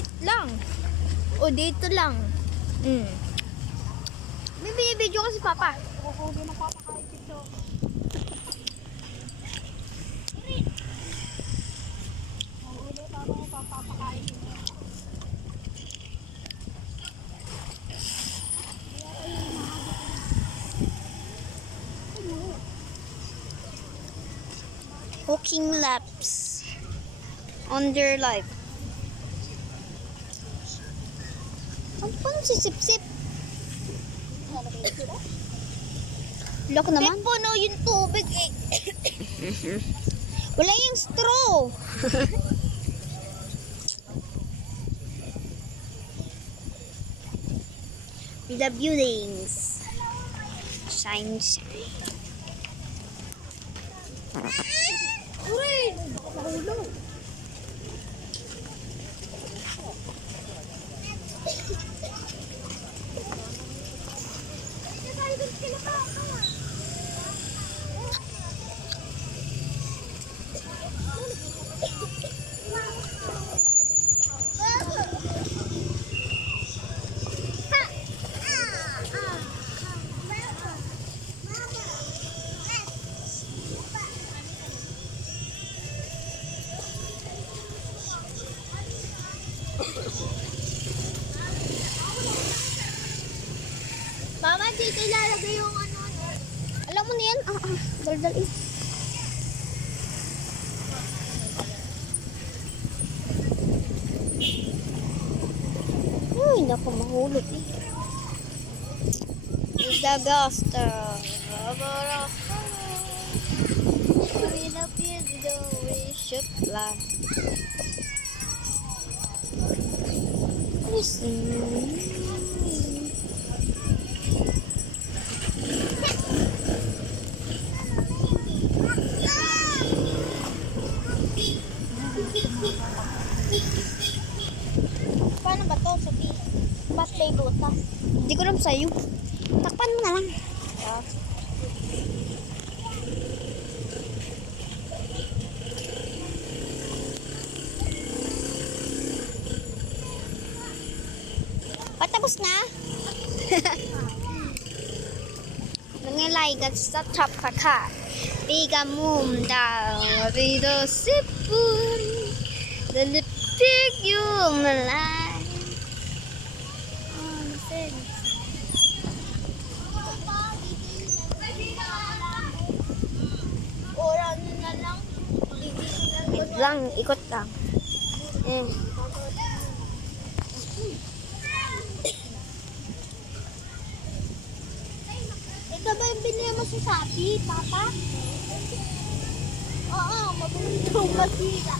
Wait lang. O, dito lang. May binibidyo kasi papa. Huwag na papakain dito. Mahuli pa ako papakain dito. Cooking laps on their life. Ano pa nang sisip-sip? Lock naman. Pepo, no, yung tubig eh. Wala yung straw. The buildings. Shine, shine. Uy! Mahulog. Mama, dito ilalagay yung ano. Alam mo na yan? Daldal eh. Uy, naku, mahulog eh. Isdagasta. Pinapid the wish of life. Paano ba to? Sabi, ba't may butas? Hindi ko alam sa'yo. Takpan mo na lang. Patapos na. Nangyayag sa top ka. Biga mum daw. Bido sipun. Dalipig yung malay. Oran na lang. Wait lang, ikot lang. Ito ba yung binili mo sa Shopee, Papa? Oo, mabulong masira.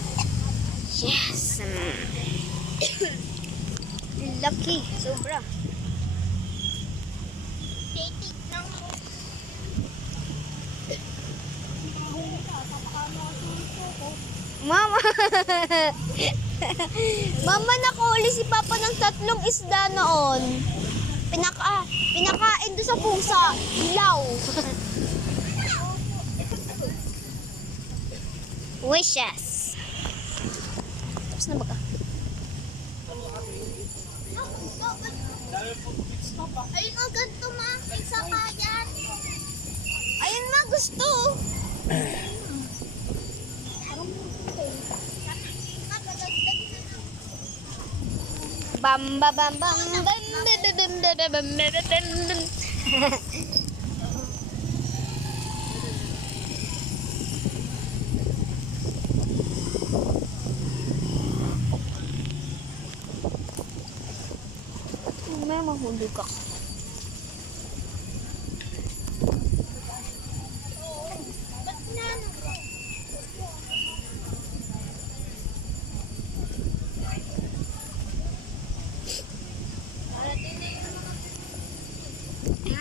Yes. Lucky. Sobra. Dating lang mo. Mama. Mama, nakahuli si Papa ng 3 isda noon. Pinakain doon sa pusa. Ilaw. Wishes. Tapos na ba ka? Ayun o, ganito ma. Isa ka yan. Ayun ma, gusto. Bam bam bam bam bam bam bam bam. May mahulog ako.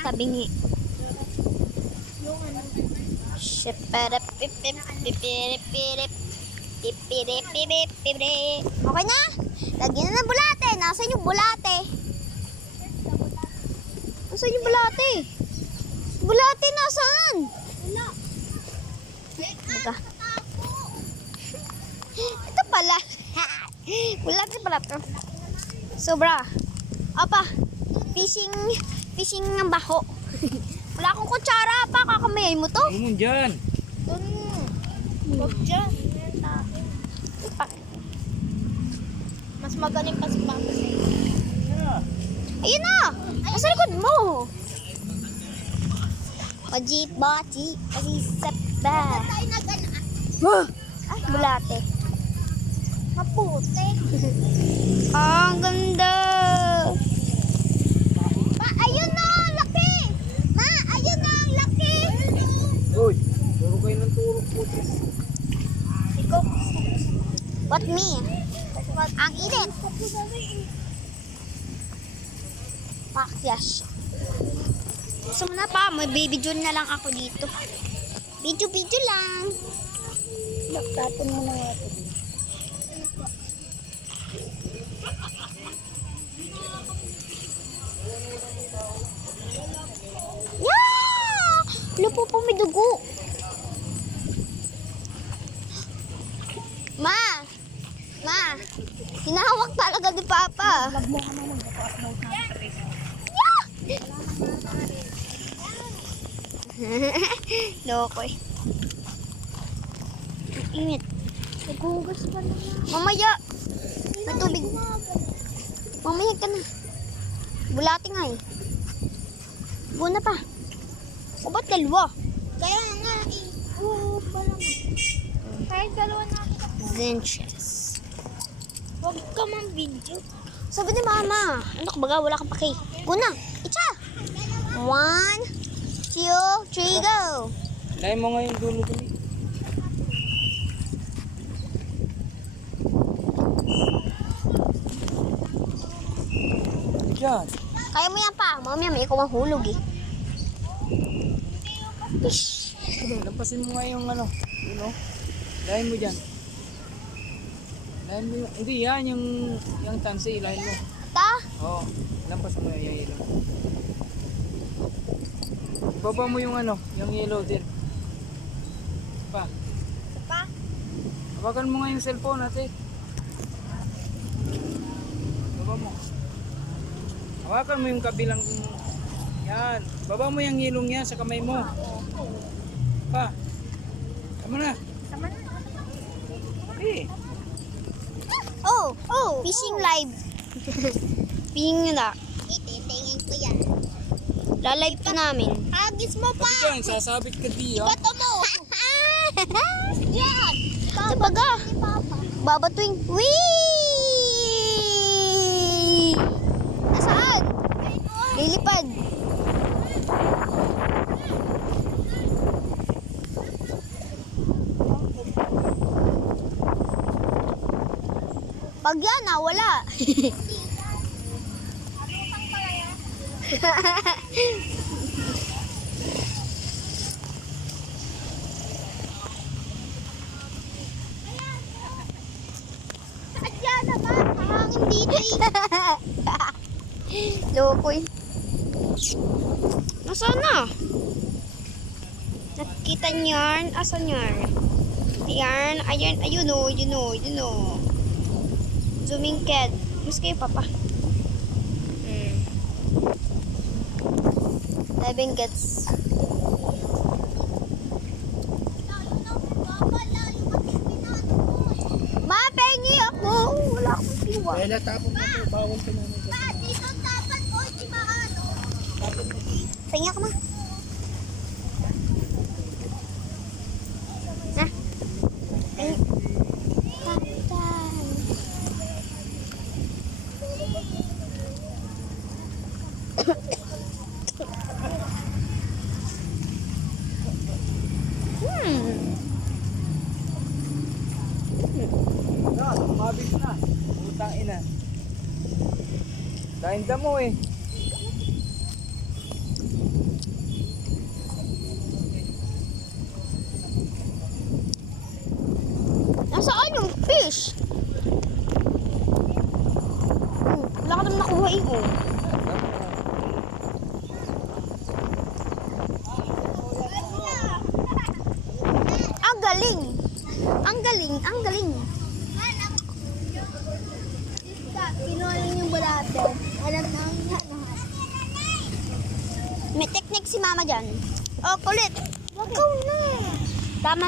Tabingi. Okay na? Lagyan na ng bulate. Nasaan yung bulate? Nasaan yung bulate? Bulate nasaan? Wala. Ito. Ito pala. Bulate pala to. Sobra. Apa, fishing ng baho. Wala akong kutsara pa, kakamayin mo to. Ano mo dyan? Huwag dyan. Mas magaling pa si Papa sa'yo. Ayun na! Nasa likod mo! Ojit, bachi, alisap ba? Tayo na gana. Ay, bulate. Maputi. Ang ganda! Ma, ayun na, laki. Ma, ayun na, laki. Uy, puro kayo ng turok po. Ikaw. What me? Ang init! Pakyas. Gusto mo na pa, may baby June na lang ako dito. Video lang. Tapon mo na nga ito. Yeah! Lupo po may dugo. Ma! Hinahawak talaga ni Papa. Love mo ka naman. Naka-upload na. Loko eh. Ang init. Nagugas pa na. Mamaya. May tubig. Mamaya ka na. Bulati nga eh. Buna pa. O ba't dalawa? Kaya nga eh. Oo, parang. Kahit dalawa na ako. Zenches. Huwag ka man video. Sabi ni Mama. Ano ka baga? Wala kang paki. Buna. Itcha. 1, 2, 3, go. Lain mo nga yung dulo dali. Diyan. Kaya mo yan pa. Mamaya may ikaw ang hulog eh. Fish. Lampasin mo nga yung ano. Yun o. Lain mo dyan. Lain mo yung... Hindi yan. Yung tansi. Lain mo. Ta? Oo. Lampas mo yung yellow. Baba mo yung ano. Yung yellow din. Pa. Pa? Hawakan mo nga yung cellphone ate. Baba mo. Hawakan mo yung kabilang... Yan. Baba mo yung yellow yan sa kamay mo. Pa. Tama na. Tama na. Eh. Oh, fishing live. Fishing na. Ititingin ko yan. Lalive to namin. Agis mo pa! Sabi dyan, sasabit ka di ha. Bato mo! Yan! Sa baga. Ni Papa. Babatuing. Wee! Nasaan? Lilipad. Pag yan wala. Adya naman! Hangin dito eh! Loko eh. Nasaan na? Nakita niyan? Asan yan? Ayan, ayan, ayun o, yun o, yun o. Zooming cat. Mas kayo, Papa. 11 gets. Ma, pengi ako! Wala akong piwa. Kaya natapon mo ito, bawal ka namin. Dito dapat o di maano. Pengi ako, Ma. Ha? Pengi. Tatay. Yan, mabis na. Utang ina. Dahil damo eh. Nasaan yung fish? Wala ka naman nakuha eh. Oh. Ang galing! Ang galing! Ang galing! Kinuha yung balado. daw. Alam na ang lahat. May technique si mama dyan. Oh, kulit. Ikaw na. Tama